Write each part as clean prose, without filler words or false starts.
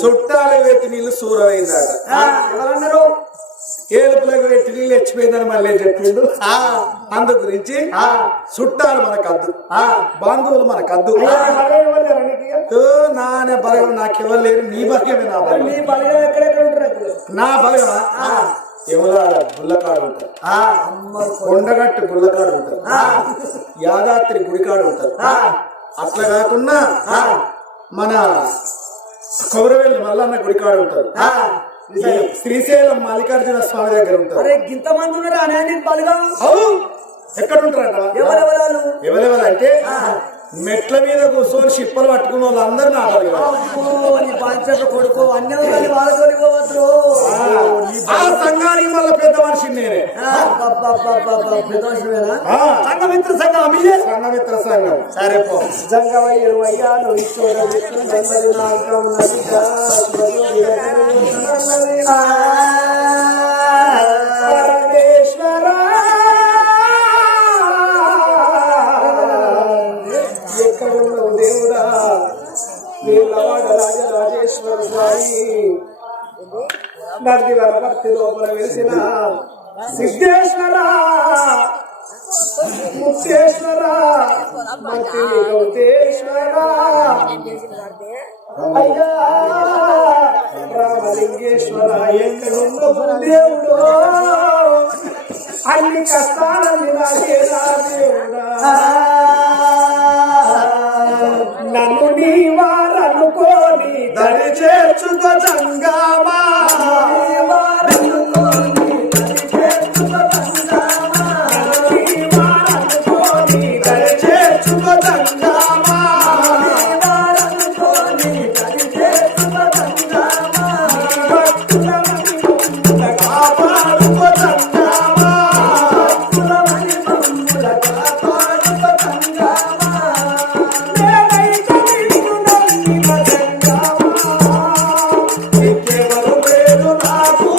చుట్టాలు పెట్టి నీళ్ళు సూరమైందట. ఎవరన్నారు? ఏలుపులకు పెట్టి నీళ్ళు హెచ్చిపోయిందని మళ్ళీ చెప్పిండు. అందు గురించి చుట్టాలు మనకద్దు, బంధువులు మనకద్దు. నానే బలగం నాకెవరు లేరు, నీ బలగమే నా బలగం. నీ బలగం ఎక్కడెక్కడ ఉంటారు? నా బలగమా ఎవరాడ గుళ్ళకాడు ఉంటారు, కొండగట్టు గుళ్ళకాడు ఉంటారు, యాదాద్రి గుడికాడు ఉంటారు. అట్లా కాకుండా మన కొమరవెల్లి మల్లన్న గుడికాడు ఉంటారు, శ్రీశైలం మల్లికార్జున స్వామి దగ్గర ఉంటారు. ఇంత మంది ఉన్నారు అనే బలగం ఎక్కడ ఉంటారట? ఎవరెవరు అంటే మెట్ల మీద కూర్చొని షిప్పలు పట్టుకున్న వాళ్ళందరూ నా కొడుకు అన్నీ వాళ్ళతో ఆ సంఘానికి మళ్ళీ పెద్ద మనిషి నేనే. సంఘమిత్ర సంఘం మీదే సంఘమిత్ర సంఘం. సరే పో జంగమయ్యా ఎక్కడున్నావు దేవుడా? వీళ్ళవాడ రాజరాజేశ్వర స్వామి నది వరపర్తి లోపల వెలిసిన సిద్ధేశ్వర ముక్తేశ్వర మంత్రి గౌతేశ్వర అయ్యా రామలింగేశ్వర ఎక్కడున్నావు దేవుడు? అన్ని కష్టాలని నాకేనా దేవుడా? నన్ను నీ వారనుకోని దరి చేర్చుకో జంగామా, ఇంకెవరు లేదు నాకు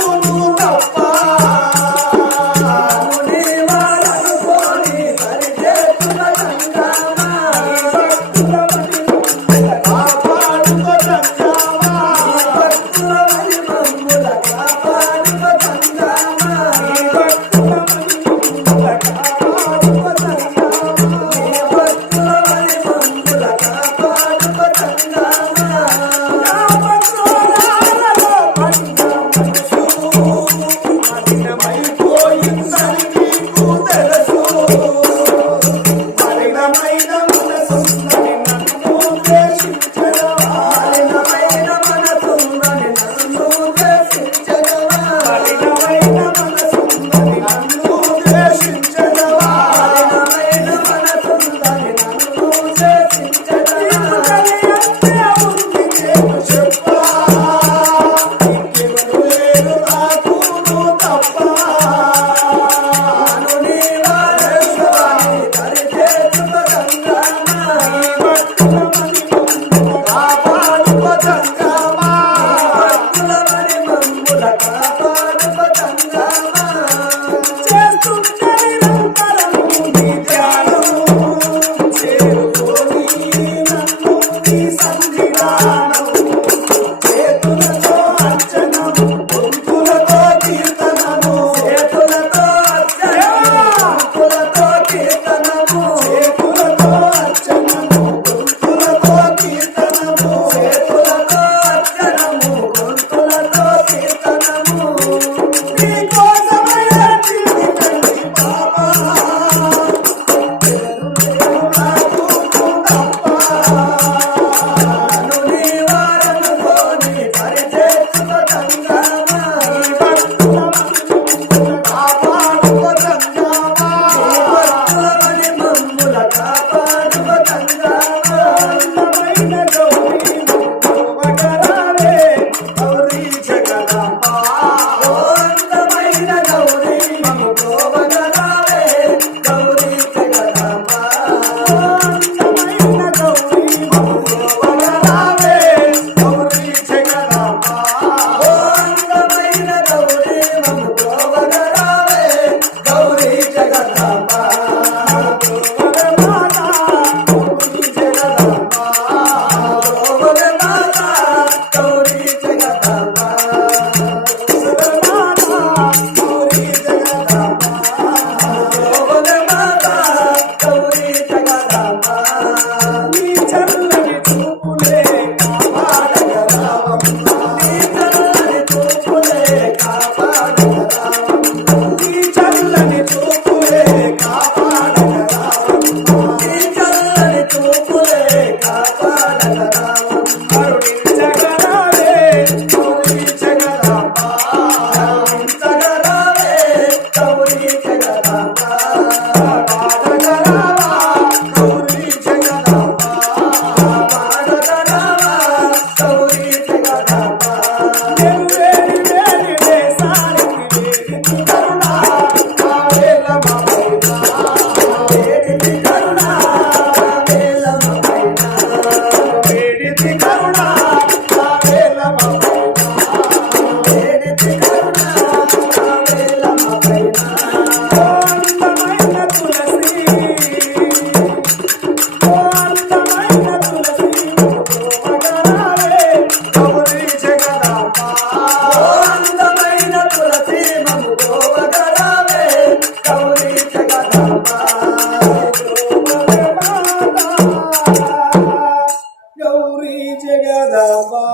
రామా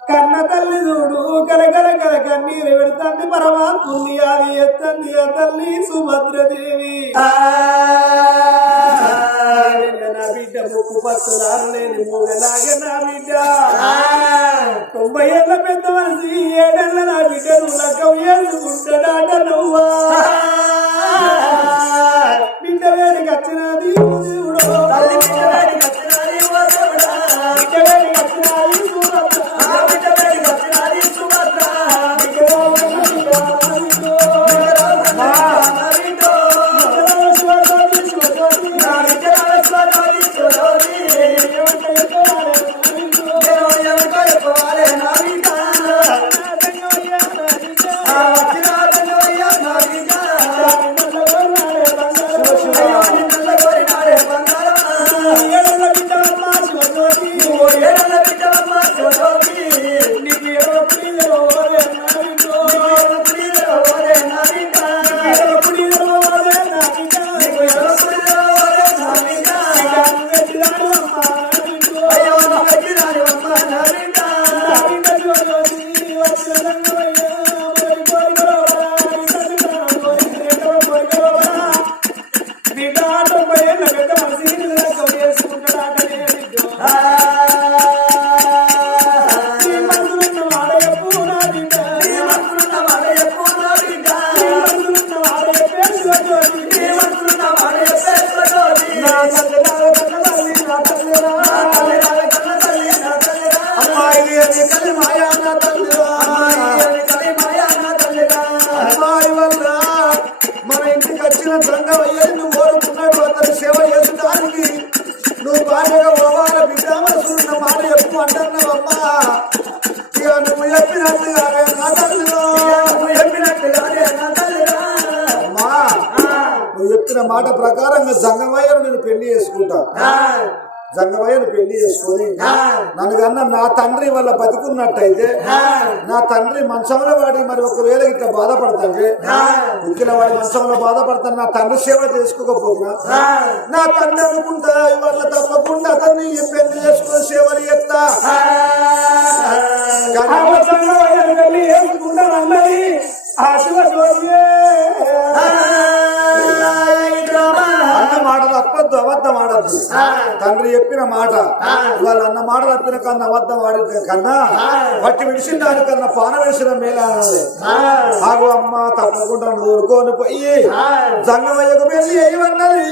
కన్న తల్లి చూడు కలగల కల కన్నీరు పెడుతుంది పరమాత్ముని అది ఎత్తంది ఆ తల్లి సుభద్రదేవి నా బిడ్డ ముక్కు పత్తులారు లేని మూగలాగే నా బిడ్డ 90 ఏళ్ళ పెద్ద మనిషి 7 ఏళ్ళ నా బిడ్డ నువ్వు ఏసుకుంటాడాట నువ్వా బిడ్డ వేడికి వచ్చినది దేవుడు బిడ్డ వేడికి వచ్చినది మన ఇంటికి వచ్చిన సంగమయ్య నువ్వు కోరుకున్నాడు అతని సేవ చేసడానికి నువ్వు భార్యగా పోవాల బిడ్డ మనసున్న మాట చెప్పు అంటున్నావమ్మా ఇక నువ్వు చెప్పినట్టుగానే నా తల్లిలో నువ్వు చెప్పినట్టుగానే నా తల్లిలో అమ్మా నువ్వు చెప్పిన మాట ప్రకారంగా సంగమయ్యను నేను పెళ్లి చేసుకుంటా జంగమయ్యను పెళ్లి చేసుకొని నన్ను కన్నా నా తండ్రి వల్ల బతుకున్నట్టయితే నా తండ్రి మంచంలో వాడి మరి ఒకవేళ ఇట్లా బాధపడతాంటే ఉక్కిల వాడి మంచంలో బాధపడతాను నా తండ్రి సేవ చేసుకోకపోతున్నా నా తండ్రి అనుకుంటా ఇవాళ తప్పకుండా అతన్ని పెళ్లి చేసుకుని సేవలు చేస్తా అన్న మాట తప్పద్దు అబద్ధం ఆడద్దు తండ్రి చెప్పిన మాట ఇవాళ అన్న మాట తప్పిన కన్నా అబద్ధం ఆడిన కన్నా వట్టి విడిచిన దానికన్నా పాన విడిచిన మేలే ఆగు అమ్మ తప్పకుండా ఊరుకోని పోయి జంగమయ్యకు వెళ్ళి ఏమన్నది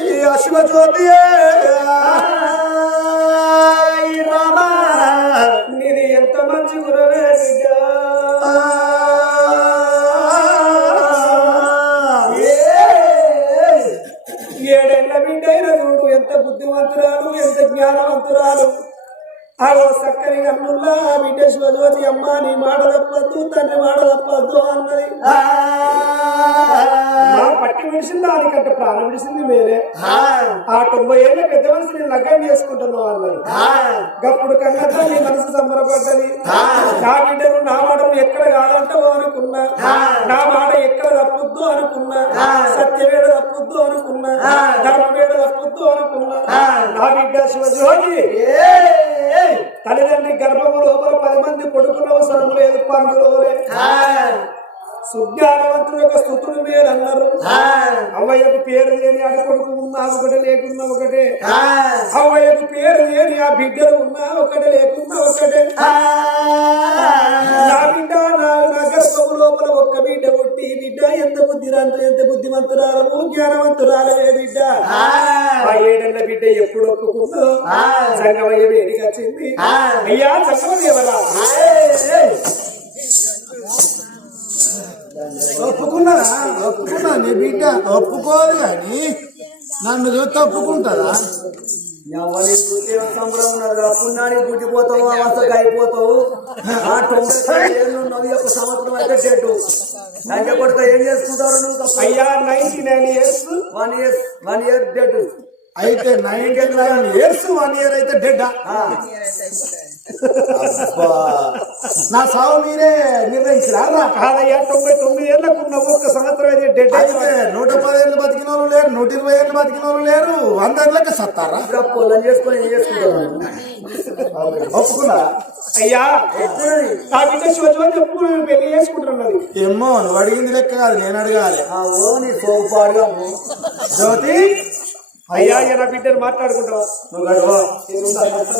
శివజ్యోతి నీది ఎంత మంచి గురవే ఏడేళ్ల బిడ్డైన చూడు ఎంత బుద్ధిమంతురాలు ఎంత జ్ఞానవంతురాలు అగో చక్కని కన్నుల్లా బిడ్డ శివజ్యోతి అమ్మ నీ మాట తప్పద్దు తండ్రి మాట తప్పద్దు అన్నది మా పట్టి విడిసింది దానికంటే ప్రాణం విడిసింది మీరే ఆ 90 ఏళ్ళ పెద్ద మనిషి నేను లగ్గం చేసుకుంటున్నావు అన్నది గప్పుడు కన్నా నీ మనసు సంబరపడ్డది నా బిడ్డను నా మాటను ఎక్కడ కాదంటావు అనుకున్నా నా మాట ఎక్కడ తప్పొద్దు అనుకున్నా సత్యవేడ తప్పొద్దు అనుకున్నా ధర్మవేడ తప్పొద్దు అనుకున్నా నా బిడ్డ శివజ్యోతి తల్లిదండ్రి గర్భము లోపల 10 మంది కొడుకులు అవసరం లేదు పండుగలే సుజ్ఞానవంతుడు యొక్క స్తుతుడు మీరు అన్నారు అవ్వయ్యకు పేరు లేని ఆడ కొడుకు ఉన్నా ఒకటే లేకున్నా ఒకటే అవ్వయ్యకు పేరు లేని ఆ బిడ్డలు ఉన్నా ఒకటే లేకున్నా ఒకటే నా బిడ్డ నా గర్భము లోపల ఒక్క బిడ్డ పుట్టి బిడ్డ ఎంత బుద్ధిమంతురాలు జ్ఞానవంతురాలే బిడ్డ ఆ 7 ఏళ్ల బిడ్డ ఎప్పుడు ఒప్పుకుందో సంగమయ్య వేడికి వచ్చింది అయ్యా సంగమయ్యవరా ఒప్పుకున్నా నీ బిడ్డ ఒప్పుకోదు కానీ నన్ను చూస్తే ఒప్పుకుంటుందా ఎవరి సంబరం ఉన్నది పుణ్యానికి పుట్టిపోతావు అవస్థకు అయిపోతావు ఆ 90 ఏళ్ళు 1 సంవత్సరం అయితే డేటు అంటే కొడుతా ఏం చేసుకుంటారు నువ్వు అయ్యా 99 years 1 year డేటు అయితే 99 years 1 year అయితే డెడ్ నా సాగు మీరే నిర్ణయించారా కాదయ్యా 99 ఏళ్ళకు ఉన్న 1 సంవత్సరం అయితే డెడ్ అయితే 110 ఏళ్ళు బతికిన వాళ్ళు లేరు 120 ఏళ్ళు బతికిన వాళ్ళు లేరు 100 ఏళ్ళకి సత్తారా పొలం చేసుకొని ఏం చేసుకుంటారు ఒప్పుకున్నా అయ్యా ఆ బిడ్డ శివజ్యోతి ఎప్పుడు పెళ్లి చేసుకుంటున్నది. ఏమో నువ్వు అడిగింది లెక్క కాదు నేను అడగాలి. ఓ నీ సోపాడుగా జ్యోతి అయ్యా నా బిడ్డను మాట్లాడుకుంటావా? నువ్వు గడువు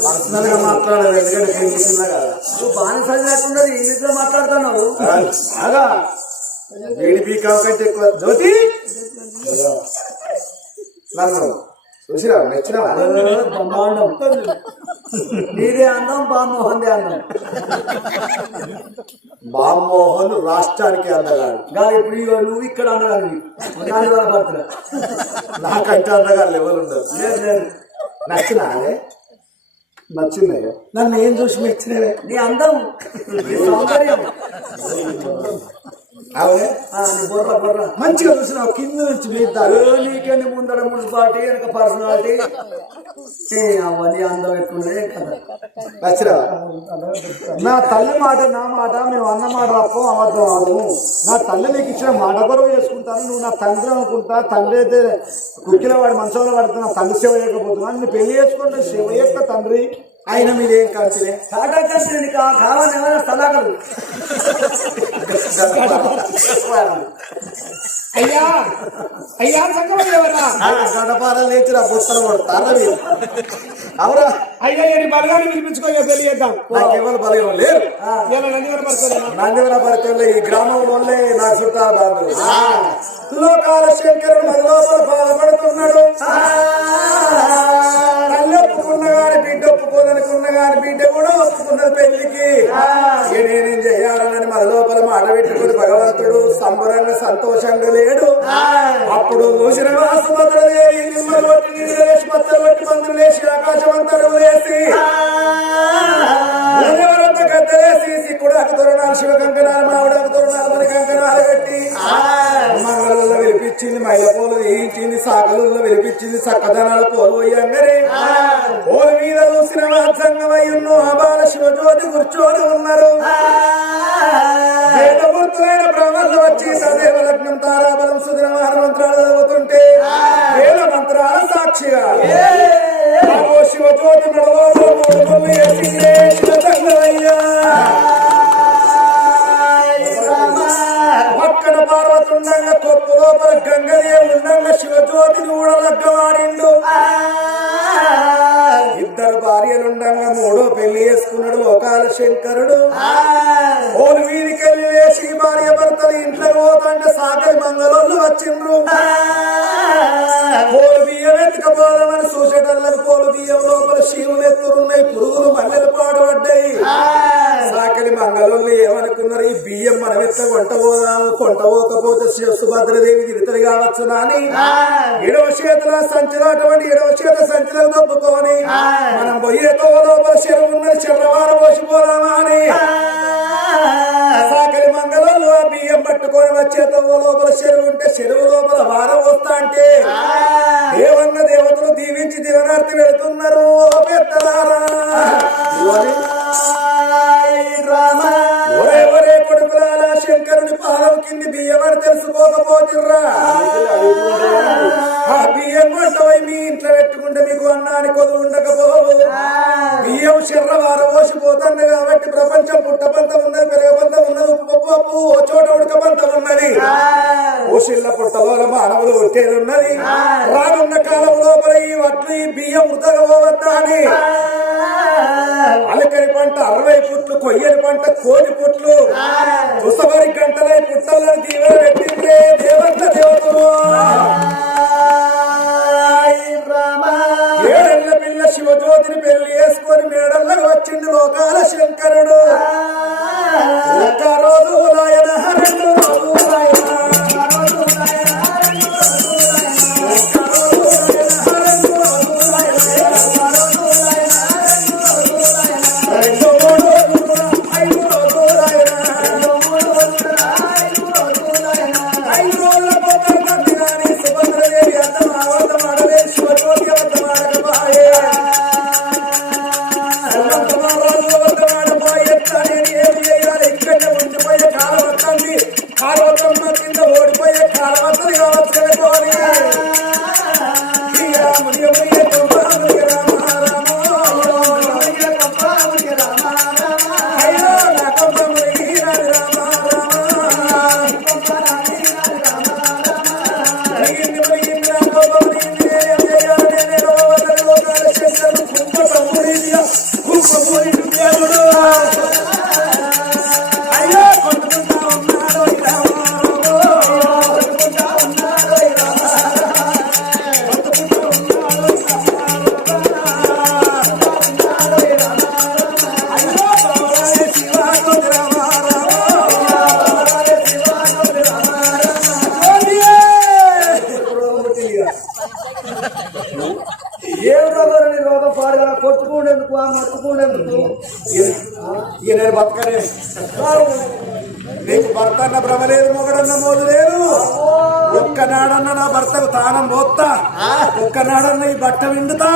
పర్సనల్ గా మాట్లాడదు ఎందుకంటే ప్రేమిస్తున్నా కదా. నువ్వు బాగా చదివినట్టున్నది ఇంగ్లీష్ లో మాట్లాడుతున్నావు. బాగా వేడి పీకావు కంటే ఎక్కువ. జ్యోతి నన్ను చూసిరా నచ్చినావా? బ్రహ్మాండం. నీదే అందం బామ్మోహన్దే అందం. బామ్మోహన్ రాష్ట్రానికి అందగాడు. కానీ ఇప్పుడు ఇగో నువ్వు ఇక్కడ అందగాలి. పడుతున్నా నాకంటే అందగాడు లెవెల్ ఉండదు. లేదు లేదు నచ్చినా నచ్చింది. నన్ను ఏం చూసి మెచ్చినవే నీ అందం నీ సౌందర్యం. అవునే నీ బొర్ర బొర్ర మంచిగా చూసినావు కింద నుంచి మీద నీకెన్ని ముందర మున్సిపాలిటీ వెనక పర్సనాలిటీ అవన్నీ అందం ఎక్కువనే కదా. నచ్చినా నా తల్లి మాట నా మాట మేము అన్న మాట తప్ప అబద్ధం ఆడము. నా తల్లి నీకు ఇచ్చిన మాట కొరవ చేసుకుంటాను. నువ్వు నా తండ్రి అనుకుంటా. తండ్రి అయితే కుక్కిల వాడి మంచంలో పడుతున్నా తండ్రి సేవ చేయకపోతున్నా. నేను పెళ్లి చేసుకుంటే సేవ చేస్తా తండ్రి. అయినా మీరేం కలిసిలే టాటా కంపెనీ కావాలి ఏమైనా సలహాలు. అయ్యా అయ్యా సంగమయ్యవరా గడపారాలు లేచిరా బుస్తలు పడతారా మీరు? అవురా అయ్యా నేను బలగాన్ని పిలిపించుకోగా పెళ్లి చేద్దాం. నాకెవరు బలగం లేరు. నందివర పడితే ఈ గ్రామంలో నా చుట్టా బాధలు లోకాల శంకరుడు మరి లోపల బాధపడుతున్నాడు. తల్లి ఒప్పుకున్న గాని బిడ్డ ఒప్పుకోదనుకున్న గాని బిడ్డ కూడా ఒప్పుకున్నది పెళ్లికి. నేనేం చేయాలనని మన లోపల మాట పెట్టుకుని భగవంతుడు సంబరంగా సంతోషంగా లేడు. అప్పుడు చూసిన వాసుభద్రదేవి నిమ్మలు కొట్టి నీళ్ళు వేసి పచ్చలు కొట్టి మందులు వేసి ఆకాశవంతరు వేసి గద్దలేసి సిక్కుడాకు తొరణాలు శివ కంకణాలు మావిడాకు తొరణాలు మరి కంకణాలు కట్టి మంగళూరులో విలిపించింది. మైల పూలు వేయించింది. సాకలూరులో విలిపించింది. చక్కదనాలు పోలు పోయంగానే పోలు మీద చూసిన వాత్సంగమయ్యున్నో అబాల శివజ్యోతి కూర్చొని ఉన్నారు. వేదమూర్తులైన బ్రాహ్మణులు వచ్చి సదేవ లగ్నం తారాబలం సుదిన మంత్రాలు చదువుతుంటే వేద మంత్రాల సాక్షిగా శివజ్యోతి పక్కన పార్వతుండగా కొప్పు లోపల గంగదే ఉండగా శివజ్యోతిని కూడా లగ్గవాడిండు. ఇద్దరు భార్యలుండగా మూడో పెళ్లి చేసుకున్నాడు లోకాల శంకరుడు. ఓలు వీధికెళ్ళి లేచి భార్య భర్తలు ఇంట్లో పోతుంటే సాకలి మంగళోళ్ళు వచ్చిండ్రు. పోలు బియ్యం ఎత్తుకపోదామని చూసేటల్లకు పోలు బియ్యం లోపల శీవులు ఎత్తురున్నాయి. పురుగులు మల్లెలు పాడుపడ్డాయి. సాకలి మంగళోళ్ళు ఏమనుకున్నారు? ఈ బియ్యం మనం ఎత్త కొంట పోదాము. కొంట పోకపోతే సుభద్రదేవి తిరుతలు కావచ్చు అని ఎడవ చేతుల సంచులు అటువంటి ఎడవ చేత సంచులను దొప్పుకొని మనం పోయేతో లోపల చెరువు ఉన్నది చెర్రవార పోసిపోదామా అని సాకలి మంగళోళ్ళు ఆ బియ్యం పట్టుకొని వచ్చేతో లోపల చెరువు ఉంటే చెరువు లోపల వారం వస్తా అంటే దేవన్న దేవతలు దీవించి దివనార్తి వెళుతున్నారు. ఒరే కొడుకులాల శంకరుని పాలం కింది బియ్యమని తెలుసుకోకపోతుర్రా. ఆ బియ్యం కొంటవై మీ ఇంట్లో పెట్టుకుంటే మీకు అన్నాని కొద్దు ఉండకపోవు. బియ్యం శర్రవార పోసిపోతుంది కాబట్టి ప్రపంచం పుట్టబంతం ఉన్నది, పెరగబంతం ఉన్నది, ఉప్పు పప్పు ఓ చోట ఉడకబంతం ఉన్నది. ఓసిళ్ళ పుట్టలో మానవులు ఒట్టేది ఉన్నది. రానున్న కాలం లోపల ఈ వడ్లు ఈ బియ్యం ఉతగవద్దా అని అలకరి పంట 60 పుట్లు, కొయ్యరి పంట 1 పుట్లు, ఉసవరి గంటలై పుట్టలను దీవెన పెట్టిందే దేవత దేవతలు. ఏడెళ్ల పిల్ల శివజ్యోతిని పెళ్లి చేసుకొని మేడల్లకు వచ్చింది లోకాల శంకరుడు. ఒక్క రోజు లాయన 2 రోజులు లాయన కొమ్ములిటు దేవుడు అయ్యో కొట్టుకుంటా ఉన్నాడు కొట్టుకోండేందుకు మట్టుకోండేందుకు ఇక నేను బతకనే నీకు భర్త అన్న భ్రమ లేదు మొగడన్న మోదు లేదు ఒక్కనాడన్న నా భర్తకు తానం పోతా ఒక్కనాడన్న ఈ బట్ట విండుతా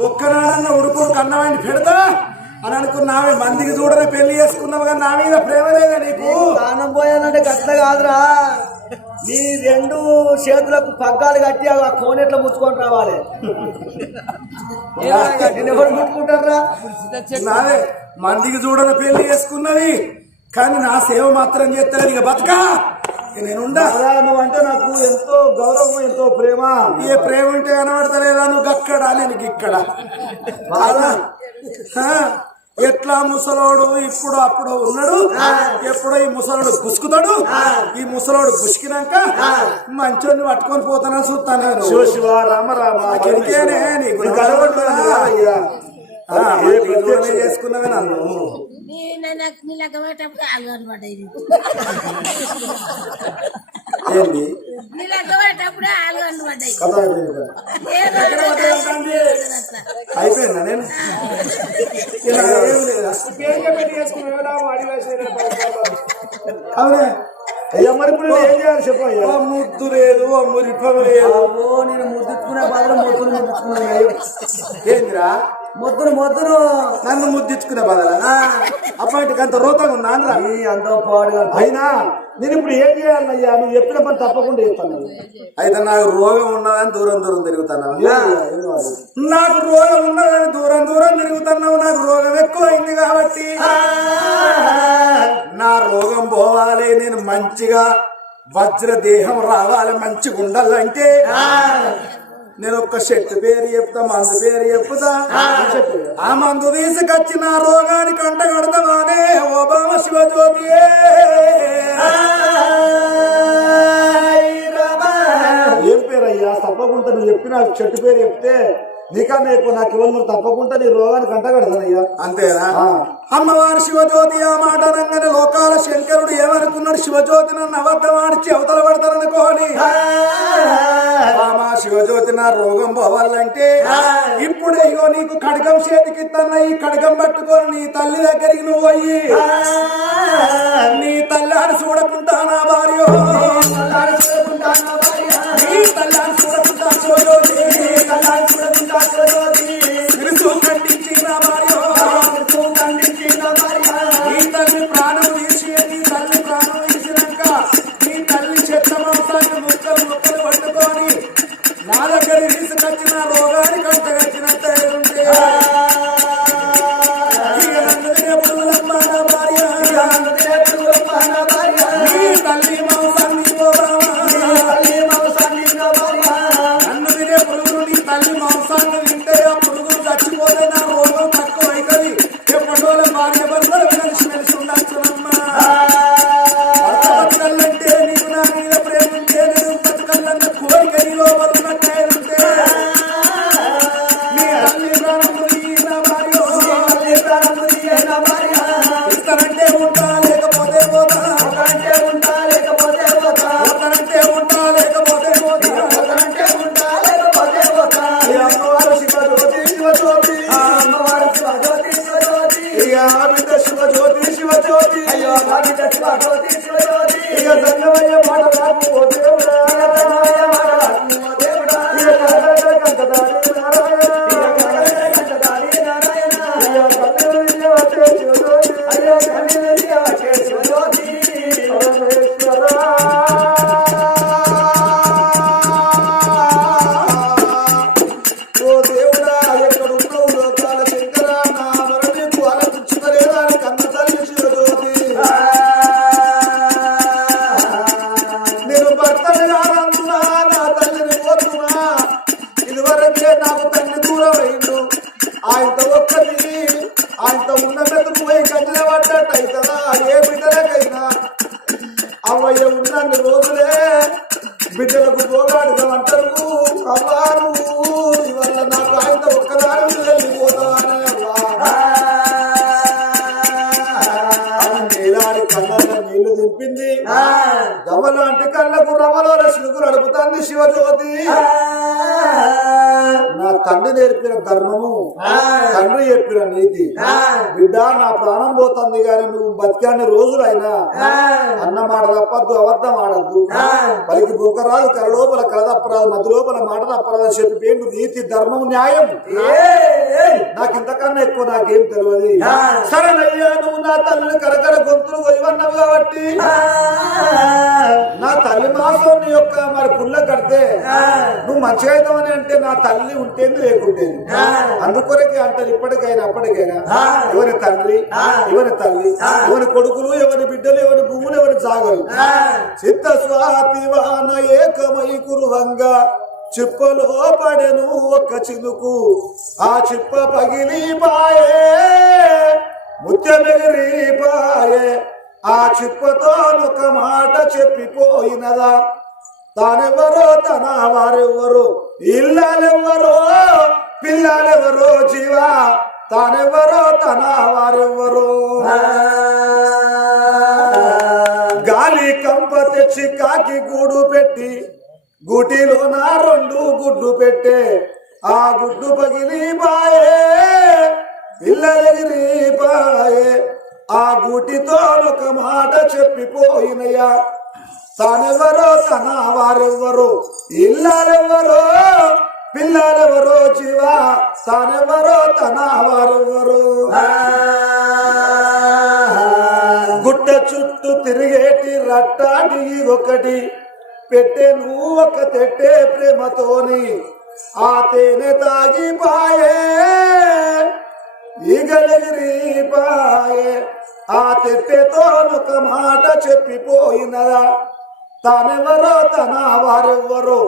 ఒక్కనాడన్న ఉడుకుడు కన్నవాడిని పెడతా అని అనుకున్నావే మందికి చూడని పెళ్లి చేసుకున్నావు కానీ నా మీద ప్రేమ లేదా నీకు తానం పోయానంటే గట్ల కాదురా నీ రెండు చేతులకు పగ్గాలు కట్టి ఆ కోనెట్లా ముచ్చుకొని రావాలి ఎవరు ముట్టుకుంటారా నాదే మందికి చూడని పెళ్లి చేసుకున్నది కానీ నా సేవ మాత్రం చేస్తలేదు ఇక బతక నేనుండా నువ్వు అంటే నాకు ఎంతో గౌరవం ఎంతో ప్రేమ ఏ ప్రేమ ఉంటే కనబడతలేదా నువ్వు అక్కడ నేను ఇక్కడ ఎట్లా ముసలోడు ఇప్పుడు అప్పుడు ఉన్నాడు ఎప్పుడో ఈ ముసలోడు గుసుకుతాడు ఈ ముసలోడు గుసికినాక మంచోని పట్టుకొని పోతానని చూస్తాను శివ శివ రామ రామ నీకు చేసుకున్నావే నన్ను ఏంది అయిపోయిందా నేను అవునే అయ్యా మరి ఇప్పుడు ఏం చేయాలి చెప్పయ్యా ముద్దు లేదు మురిపం లేదు నేను ముద్దుకునే బాధలు మొత్తులు ముద్దుకున్నాను ఏందిరా మొద్దును నన్ను ముద్దించుకునే బదలా అప్పటికి అంత రోతంగా ఉన్నా అంత పాడుగా అయినా నేను ఇప్పుడు ఏం చేయాలయ్యా నువ్వు చెప్పిన పని తప్పకుండా చేస్తాను అయితే నాకు రోగం ఉన్నదని దూరం దూరం తిరుగుతున్నావు నాకు రోగం ఉన్నదని దూరం దూరం తిరుగుతున్నావు నాకు రోగం ఎక్కువైంది కాబట్టి నా రోగం పోవాలి నేను మంచిగా వజ్ర దేహం రావాలి మంచిగా ఉండాలంటే నేను ఒక్క చెట్టు పేరు చెప్తా మందు పేరు చెప్తా ఆ మందు తీసుకొచ్చి నా రోగానికి అంట కడతానే ఓబామ శివజ్యోతి ఏం పేరయ్యా తప్పకుండా నువ్వు చెప్పిన చెట్టు పేరు చెప్తే నీకన్నా ఎక్కువ నాకు ఇవ్వను తప్పకుండా నీ రోగానికి అంట కడతానయ్యా అంతేనా అమ్మవారి శివజ్యోతి ఆ మాట అనగానే లోకాల శంకరుడు ఏమనుకున్నాడు శివజ్యోతి నన్ను అబద్ధం ఆడిచి అవతల పడతారనుకోని శివజ్యోతి నా రోగం పోవాలంటే ఇప్పుడే ఇగో నీకు ఖడ్గం చేతికిత్తన్న ఈ ఖడ్గం పట్టుకొని నీ తల్లి దగ్గరికి నువ్వు పోయి నీ తల్లాన్ని చూడకుండా నా భార్య నీ తల్లాన్ని చూడకుండా శిరసు ఖండించి నా భార్య నీ తల్లి ప్రాణం తీసి నీ తల్లి ప్రాణం తీసినాక నీ తల్లి చెత్త మాంసాన్ని ముక్కలు ముక్కలు పట్టుకొని నా దగ్గర తీసుకొచ్చిన రోగానికి అంటగచ్చినట్టే ఉంటే నీ తల్లి మాంసాన్ని నన్ను తినే పురుగులు నీ తల్లి మాంసాన్ని తింటే ఆ పురుగులు చచ్చిపోతే నా రోగం తక్కువ అవుతుంది ఎప్పటిలో భార్య భర్తలు కలిసి మెలిసి ఉండొచ్చునమ్మా బతకల్లంటే నీకు నా మీద ప్రేమ ఉంటే నేను బతకల్లన్న కోరిక నీ లోపల ఉన్నట్టే ఉంటే నీ తల్లి ప్రాణములు నా భార్య ఇస్తానంటే ఉంటా లేకపోతే పోతా ఉంటానంటే ఉంటా లేకపోతే పోతా అమ్మవారు శివజ్యోతి శివజ్యోతి అమ్మవారు శివజ్యోతి శివజ్యోతి బిడ్డ శివజ్యోతి శివజ్యోతి అయ్యో నా బిడ్డ శివజ్యోతి శివజ్యోతి ఇక సంగమయ్య మాట రాకు ఓ దేవుడా నేను లాంటి కళ్ళకు రమలో రసులకు నడుపుతాంది శివజ్యోతి. నా తండ్రి నేర్పిన ధర్మము, తండ్రి చెప్పిన నీతి. బిడ్డ నా ప్రాణం పోతుంది కానీ నువ్వు బతికాన్ని రోజులైనా అన్న మాట తప్పద్దు, అబద్ధం ఆడద్దు. పలికి బుకరాలు కల లోపల కల తప్పరాదు, మధ్య లోపల మాట తప్పరాదు చెప్పి పేరు నీతి, ధర్మం, న్యాయం. నాకు ఇంతకన్నా ఎక్కువ నాకేం తెలియదు. సరేనయ్యా, నువ్వు నా తల్లిని కరకర గొంతులు కొయ్యవన్నావు కాబట్టి నా తల్లి మాసం నీ యొక్క మరి పుల్ల కడితే నువ్వు మంచిగా అవుతావని అంటే నా తల్లి ఉంటేంది లేకుంటేంది. అందుకొరకే అంటారు ఇప్పటికైనా అప్పటికైనా ఎవరి తండ్రి, ఎవరి తల్లి, ఎవరి కొడుకులు, ఎవరి బిడ్డలు, ఎవరి భూములు, ఎవరి జాగలు చిత్త స్వాతివాన ఏకమై కురువంగా చిప్పలో పడెను ఒక్క చినుకు, ఆ చిప్ప పగిలి పాయే ముత్యమెగిరి పాయే. ఆ చిప్పతో ఒక మాట చెప్పిపోయినదా, తానెవరో తన వారెవ్వరో, ఇల్లాలెవ్వరో పిల్లలెవరో, జీవా తానెవరో తన వారెవ్వరో. గాలి కంప తెచ్చి కాకి గూడు పెట్టి గుటిలో నా 2 గుడ్డు పెట్టే, ఆ గుడ్డు పగిలి పాయే పిల్లలెగిరి పాయే. ఆ గుటితో ఒక మాట చెప్పిపోయినయా, తానెవరో తన వారెవ్వరో, ఇల్లాలెవ్వరో పిల్లలెవరో, జీవా తానెవరో తన వారెవ్వరో. గుట్ట చుట్టూ తిరిగేటి రట్టాడి ఒకటి పెట్టే, నువ్వు ఒక తెట్టే ప్రేమతోని ఆ తేనె తాగిపాయే ఈగలెగిరి పాయే. ఆ తెట్టెతో ఒక మాట చెప్పిపోయినదా, తానెవరో తన వారెవ్వరో,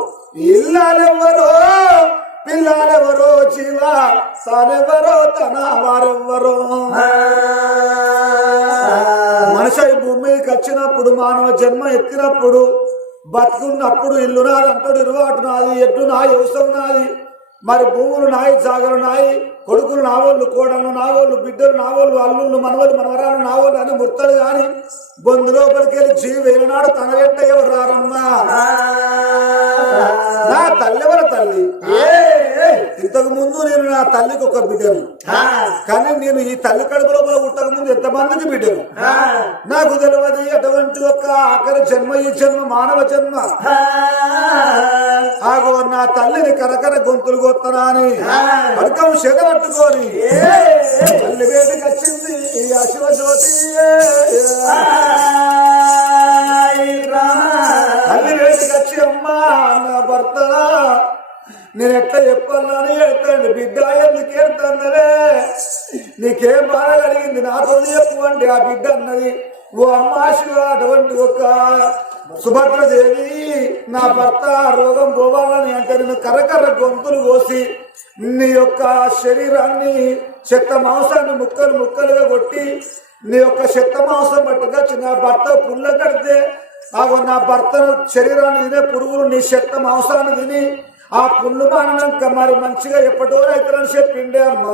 ఇల్లాలెవ్వరో పిల్లలెవరో, జీవా తానెవరో తన వారెవ్వరో. మనిషి భూమి మీదకి వచ్చినప్పుడు, మానవ జన్మ ఎత్తినప్పుడు, బతుకున్నప్పుడు ఇల్లు నాది అంటాడు, ఇరువాటు నాది, ఎడ్డు నా వ్యవసాయం నాది, మరి భూములు నాయి, జాగలు నాయి, కొడుకులు నావోళ్ళు, కోడళ్ళు నావోళ్ళు, బిడ్డలు నావోళ్ళు, అల్లుళ్ళు, మనవలు, మనవరాలు నావోళ్ళు అని ముడతాడు. కానీ బొందు లోపలికి వెళ్ళి జీవి వెళ్ళినాడు, తన వెంట ఎవరు రారమ్మా. నా తల్లి ఎవరు తల్లి? ఇంతకు ముందు నేను నా తల్లికి ఒక బిడ్డను, కానీ నేను ఈ తల్లి కడుపు లోపల పుట్టక ముందు ఎంతమందికి బిడ్డను నాకు తెలియదు. అటువంటి ఒక ఆఖరి జన్మ ఈ జన్మ మానవ జన్మ. ఆగో నా తల్లిని కరకర గొంతులు కొత్తనా అని పడకం చెద పట్టుకొని తల్లి వేడికి వచ్చింది శివజ్యోతి. తల్లి వేడికి వచ్చి అమ్మా నా భర్త నేను ఎట్లా చెప్పాలని ఎత్తండి, బిడ్డ ఎందుకు ఏడుతున్నవే, నీకేం బాధ కలిగింది నాతో చెప్పు అంటే ఆ బిడ్డ అన్నది, ఓ అమ్మాశిగా అటువంటి ఒక సుభద్రదేవి నా భర్త రోగం పోవాలని అంటే నేను కర్రకర్ర గొంతులు కోసి నీ యొక్క శరీరాన్ని చెత్త మాంసాన్ని ముక్కలు ముక్కలుగా కొట్టి నీ యొక్క చెత్త మాంసం పట్టుకొచ్చి నా భర్త పుల్ల కడితే నా భర్త శరీరాన్ని తినే పురుగులు నీ చెత్త మాంసాన్ని తిని ఆ పుల్లు మానక మరి మంచిగా ఎప్పటో అవుతారని చెప్పిండే అమ్మ.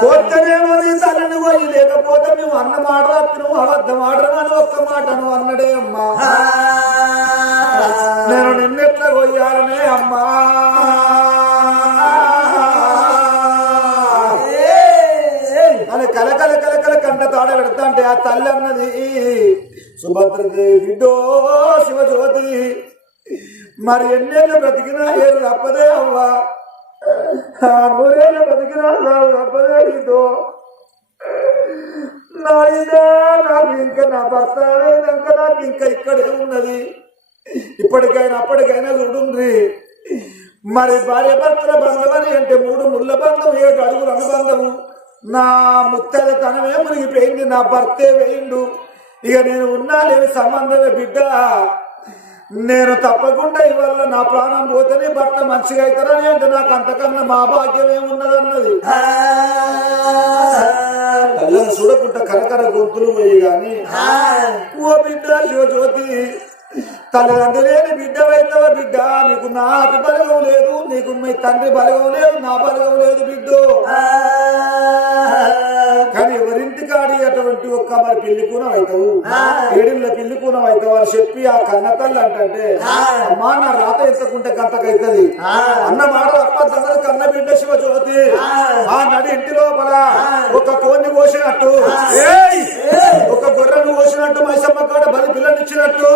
కొత్తనేమో నీ తల్లిని పోయి, లేకపోతే మేము అన్న మాట నువ్వు అబద్ధం ఆడరని ఒక్క మాట నువ్వు అన్నడే అమ్మా. నేను నిన్నెట్లా పోయాలనే అమ్మా అని కలకల కలకల కంట తాడ పెడతా అంటే ఆ తల్లి అన్నది, సుభద్రదేవి బిడ్డో శివజ్యోతి, మరి ఎన్నేళ్ళు బ్రతికినా ఏరు తప్పదే అవ్వా, 100 ఏళ్ళు బ్రతికినా తప్పదే ఇదో నాయనా. నాకు ఇంకా నా భర్త ఇంకా నాకు ఇంకా ఇక్కడే ఉన్నది, ఇప్పటికైనా అప్పటికైనా చూడుండ్రి. మరి భార్య భర్తల బంధమని అంటే 3 ముళ్ళ బంధం, 7 అడుగుల అనుబంధము. నా ముత్తల తనమే మునిగిపోయింది, నా భర్తే వేయిండు. ఇక నేను ఉన్నా లేని సంబంధమే బిడ్డ, నేను తప్పకుండా ఇవాళ నా ప్రాణం పోతేనే భర్త మంచిగా అవుతారని అంటే నాకు అంతకన్నా మా భాగ్యం ఏమున్నదన్నది. తల్లిని చూడకుండా కరకర గొంతులు పోయి గాని ఓ బిడ్డ శివజ్యోతి, తల్లిదండ్రులు లేని బిడ్డ అవుతావా బిడ్డ, నీకు నా అతి బలగం లేదు, నీకు మీ తండ్రి బలగం లేదు, నా బలగం లేదు బిడ్డ. కానీ ఎవరింటికాడి అటువంటి అటువంటి ఒక్క మరి పిల్లి కూనం అవుతావు ఏడిళ్ళ పిల్లి కూనం అవుతావు అని చెప్పి ఆ కన్న తల్లి అంటే అమ్మా నా రాత ఎత్తకుంటే గంతకైతది అన్న మాట తప్ప కన్న బిడ్డ శివ జ్యోతి ఆ నడి ఇంటి లోపల ఒక కోన్ని కోసినట్టు ఒక గొర్రెను కోసినట్టు మైసమ్మ కాడ బలి పిల్లనిచ్చినట్టు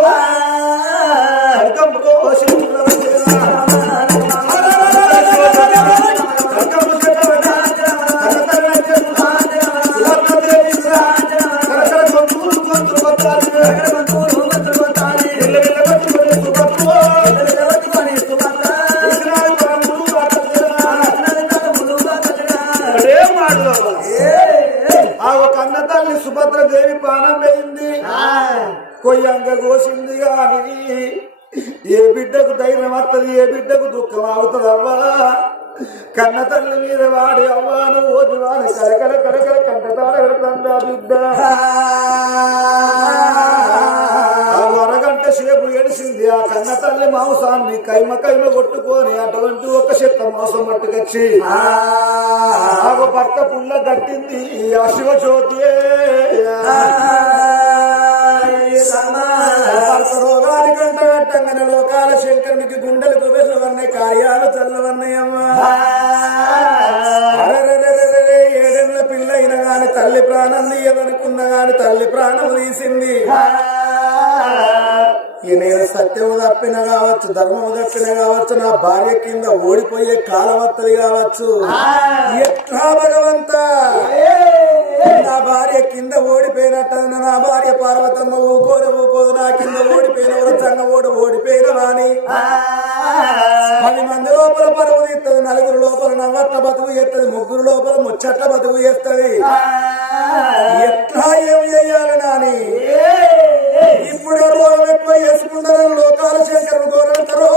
సుభద్రదేవి ప్రాణం పోయింది కొయ్యంగ కోసింది కానీ ఏ బిడ్డకు ధైర్యం వస్తుంది ఏ బిడ్డకు దుఃఖం అవుతుంది అవ్వా కన్న తల్లి మీద వాడి అవ్వాను ఓది వాడి కరకర కరకర కంటతాడ పెడుతుందా బిడ్డ అరగంట సేపు ఏడిసింది ఆ కన్న తల్లి మాంసాన్ని కైమ కైమ కొట్టుకొని అటువంటి ఒక చెత్త మాంసం పట్టుకొచ్చి ఆ భర్త పుల్ల కట్టింది ఆ శివజ్యోతి రోగానికంట కట్టంగానే లోకాల శంకరునికి గుండెలకు వెళ్ళవన్నాయి కార్యాలు చల్లవన్నాయమ్మా ఏడేళ్ల పిల్ల అయినా గాని తల్లి ప్రాణం తీయదనుకున్నా గాని తల్లి ప్రాణం తీసింది నేను సత్యము తప్పిన కావచ్చు ధర్మము తప్పిన కావచ్చు నా భార్య కింద ఓడిపోయే కాలం వత్తది కావచ్చు ఎట్లా భగవంత నా భార్య కింద ఓడిపోయినట్టు నా భార్య పార్వతమ్మ ఊకోదు నా కింద ఓడిపోయిన వృత్తంగ ఓడిపోయినవా అని 10 మంది లోపల పరువు తీస్తుంది 4 లోపల నవ్వట్ల బతుకు చేస్తుంది 3 లోపల ముచ్చట్ల బతుకు చేస్తుంది ఎట్లా ఏం చెయ్యాలి నాని ఇప్పుడు రోగం ఎక్కువ చేసుకుంటారు లోకాల శంకరుడు గోరంటారు